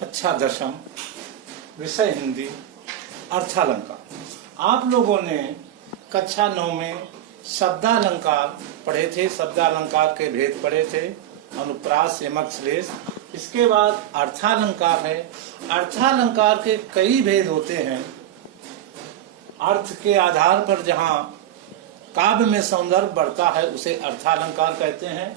कक्षा 10 विषय हिंदी अर्थालंकार। आप लोगों ने कक्षा 9 में शब्दालंकार पढ़े थे, शब्दालंकार के भेद पढ़े थे, अनुप्रास, यमक, श्लेष। इसके बाद अर्थालंकार है। अर्थालंकार के कई भेद होते हैं। अर्थ के आधार पर जहाँ काव्य में सौंदर्य बढ़ता है उसे अर्थालंकार कहते हैं।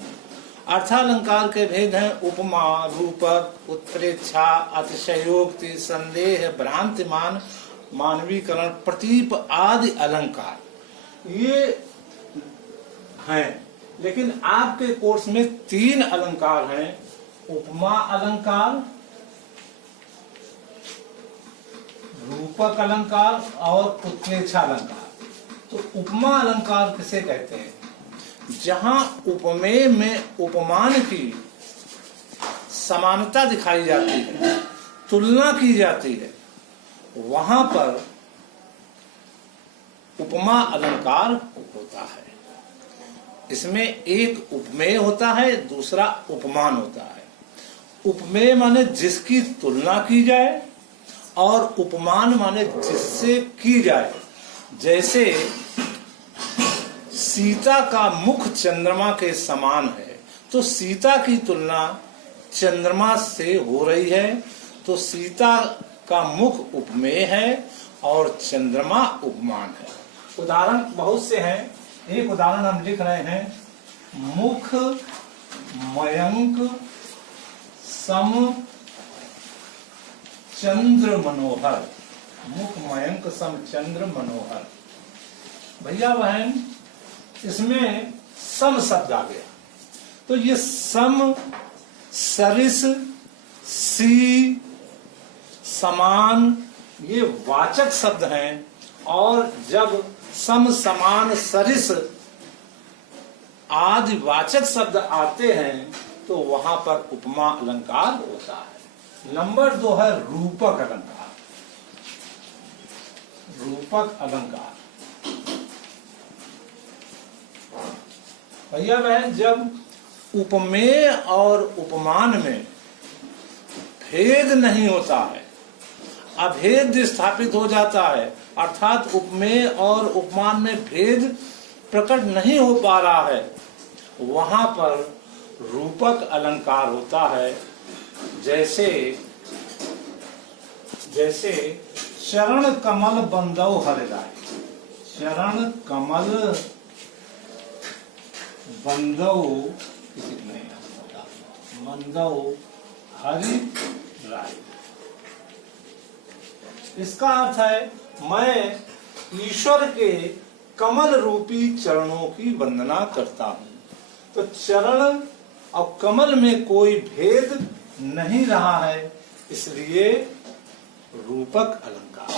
अर्थालंकार के भेद हैं उपमा, रूपक, उत्प्रेक्षा, अतिशयोक्ति, संदेह, भ्रांतिमान, मानवीकरण, प्रतीप आदि अलंकार ये हैं। लेकिन आपके कोर्स में 3 अलंकार हैं, उपमा अलंकार, रूपक अलंकार और उत्प्रेक्षा अलंकार। तो उपमा अलंकार किसे कहते हैं? जहां उपमेय में उपमान की समानता दिखाई जाती है, तुलना की जाती है, वहां पर उपमा अलंकार होता है। इसमें एक उपमेय होता है, दूसरा उपमान होता है। उपमेय माने जिसकी तुलना की जाए और उपमान माने जिससे की जाए। जैसे सीता का मुख चंद्रमा के समान है, तो सीता की तुलना चंद्रमा से हो रही है, तो सीता का मुख उपमेय है और चंद्रमा उपमान है। उदाहरण बहुत से हैं। एक उदाहरण हम लिख रहे हैं, मुख मयंक सम चंद्र मनोहर। मुख मयंक सम चंद्र मनोहर। भैया बहन, इसमें सम शब्द आ गया। तो ये सम, सरिस, सी, समान ये वाचक शब्द हैं। और जब सम, समान, सरिस आदि वाचक शब्द आते हैं तो वहां पर उपमा अलंकार होता है। नंबर 2 है रूपक अलंकार। रूपक अलंकार भैया बहन, जब उपमेय और उपमान में भेद नहीं होता है, अभेद स्थापित हो जाता है, अर्थात उपमेय और उपमान में भेद प्रकट नहीं हो पा रहा है, वहां पर रूपक अलंकार होता है। जैसे चरण कमल बंदौ हरिराय। चरण कमल बंदौ बंदौ हरि राय। इसका अर्थ है मैं ईश्वर के कमल रूपी चरणों की वंदना करता हूं। तो चरण और कमल में कोई भेद नहीं रहा है, इसलिए रूपक अलंकार।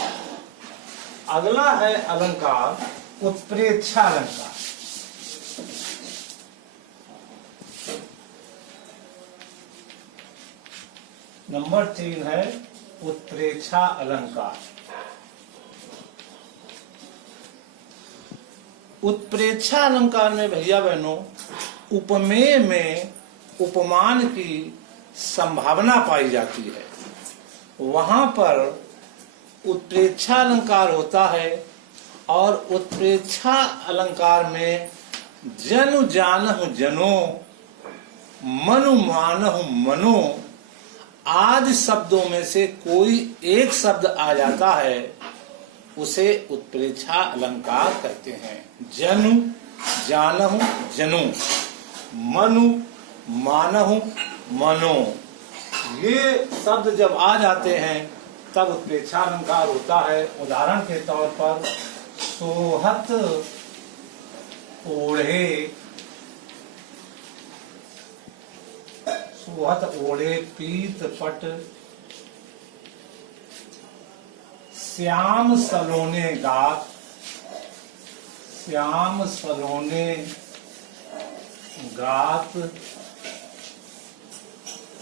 अगला है अलंकार उत्प्रेक्षा अलंकार। नंबर 3 है उत्प्रेक्षा अलंकार। उत्प्रेक्षा अलंकार में भैया बहनों उपमेय में उपमान की संभावना पाई जाती है, वहां पर उत्प्रेक्षा अलंकार होता है। और उत्प्रेक्षा अलंकार में जनु जानहु जनो, मनु मानहु मनो आदि शब्दों में से कोई एक शब्द आ जाता है, उसे उत्प्रेक्षा अलंकार कहते हैं। जनु जानहु जनु, मनु मानहु मनो, ये शब्द जब आ जाते हैं तब उत्प्रेक्षा अलंकार होता है। उदाहरण के तौर पर सोहत ओढ़े, सोहत ओढ़े पीत पट, श्याम सलोने गात, श्याम सलोने गात,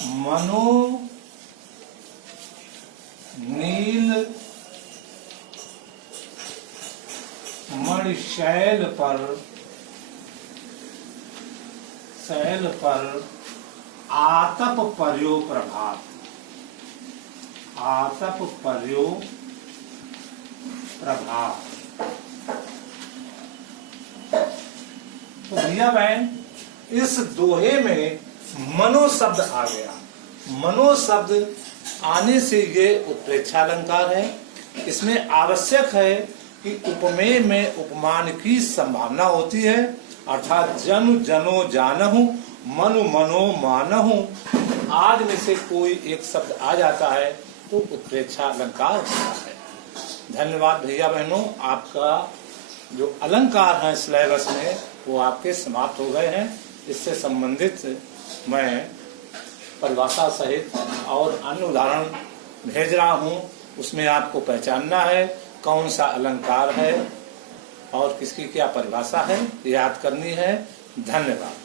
मनो नील मणि शैल पर, शैल पर आतप पर्यो प्रभात। आतप प्रयोग प्रभाव। तो भैया बहन इस दोहे में मनो शब्द आ गया। मनो शब्द आने से ये उत्प्रेक्षा अलंकार है। इसमें आवश्यक है कि उपमेय में उपमान की संभावना होती है, अर्थात जनु जनो जानहु, मनु मनो मानहु आदि में से कोई एक शब्द आ जाता है तो उत्प्रेक्षा अलंकार होता है। धन्यवाद भैया बहनों, आपका जो अलंकार है सिलेबस में वो आपके समाप्त हो गए हैं। इससे संबंधित मैं परिभाषा सहित और अन्य उदाहरण भेज रहा हूँ। उसमें आपको पहचानना है कौन सा अलंकार है और किसकी क्या परिभाषा है, याद करनी है। धन्यवाद।